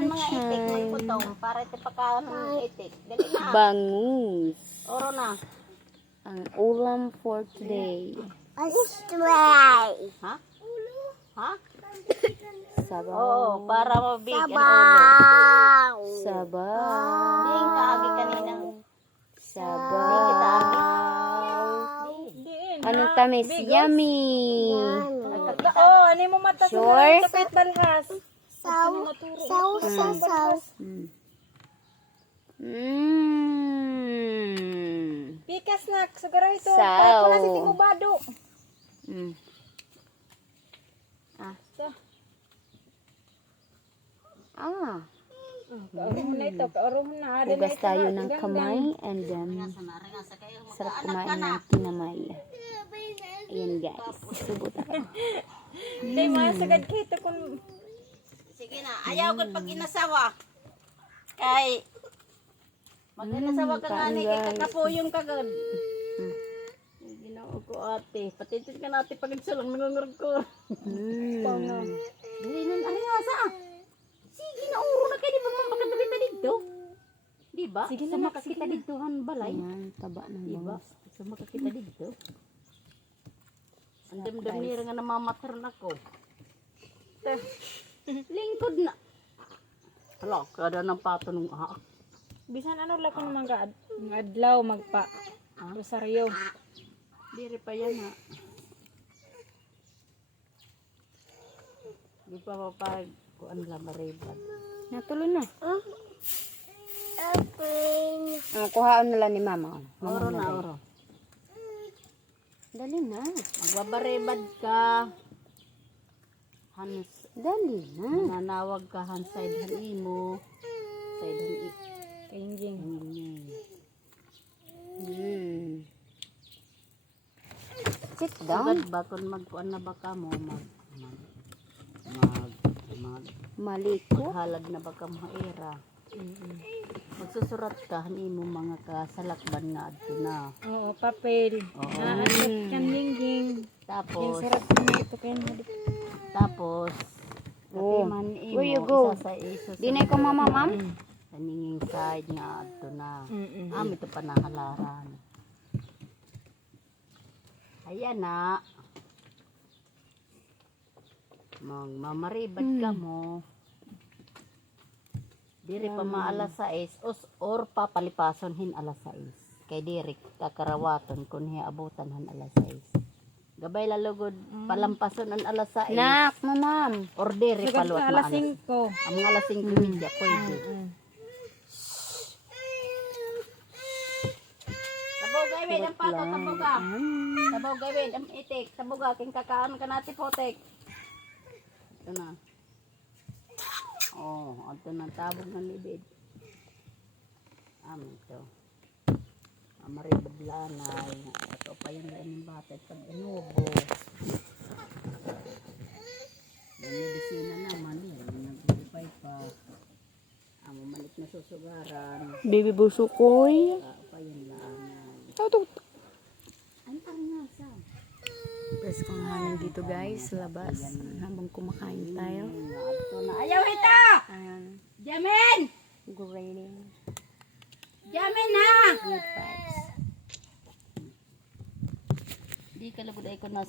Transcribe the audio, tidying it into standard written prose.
Mga itik, magputong, para ito pagkaon ng itik. Dali na. Bangus. Oro na. Ang ulam for today. Ha? Ha? Sabaw. Oo, para mabigyan ulo. Sabaw. Ding kaagi kaninang. Sabaw. Anong tamis? Yummy. Oo, ano mo mata sa Sure? kapit balhas. Pikas nak, siguro ito. Saw. Kaya na si Tingubado. Kaorohon na ito, kaorohon na. Hugas tayo ng kamay and then sarap kumain ng kinamay. Ayan guys, subot ako. Hindi, mga sagad kito kung... Sige na, ayaw ko pag inasawa. Kay, mag-inasawa ka nga ni, kay kakapuyong kagad. Ginoo ko ate, patitin ka natin pag insulang nangungurag ko. Dali nun, ariyasa. Sige na, uro na kayo, di ba mapakadabita dito? Di ba? Sige na, makakita dito han balay. Ayan, taba ng Di ba? bangus. Sa makakita dito. Ang damdam nira nga namamataran ako. Lingkod na. Hala, kada ng pato nung ahak. Bisan ano lang ko naman adlaw magpa. Rosaryo. Diri pa yan ha. Di pa mapag kuan lang maribad. Natuloy na. Kuhaan na lang ni mama. Oro na, oro. Dali na. Magbabaribad ka. Hanos, Dali na. nanawag ka han side han imo. Side han Kaingging. Sit down. Agad ba kung magkuan na ba ka mo Maliko. halag na ba ka maera. Magsusurat ka han imo mga kasalakban nga adto na. Oo, papel. Oo. Asat kan lingging. Yung Tapos sarap na ito kayo na. tapos Oh. katiman imo Where you go? isa sa isa Di na ko mama, ma'am? sa ninging side nga adto na. Mm-mm. Ito pa nahalaran. Ayan na. Mamaribad ka mo. Diri pa maalas 6 or papalipason hin alas 6. Kay diri kakarawaton kun hiabutan han alas 6. Gabay lalugod palampason an alas 6. Nak, ma'am. Or diri Sagad paluat ka na alas alas. 5. Ang mga alas 5 pwede. Tabaw gawin ang pato, tabaw ka. Tabaw gawin ang itik, tabaw ka, king kakaan ka natin potek. Ito na. Oh, ito na tabog ng libid. Ito. Amaribad lanay. Ito pa yung lain ng bata. Pag inubo. Yung medisina naman, nag-upay pa. Ang mamalik na susugaran. Baby busukoy. Pa yung lanay. Tawag. Ano pa rin nga sa? Press ko nga dito guys, sa labas. Habang kumakain tayo. Ito na. Ayaw ito! Ayan. Jamin! Grading. Jamin na! Good vibes. Di ka lagod ay ko na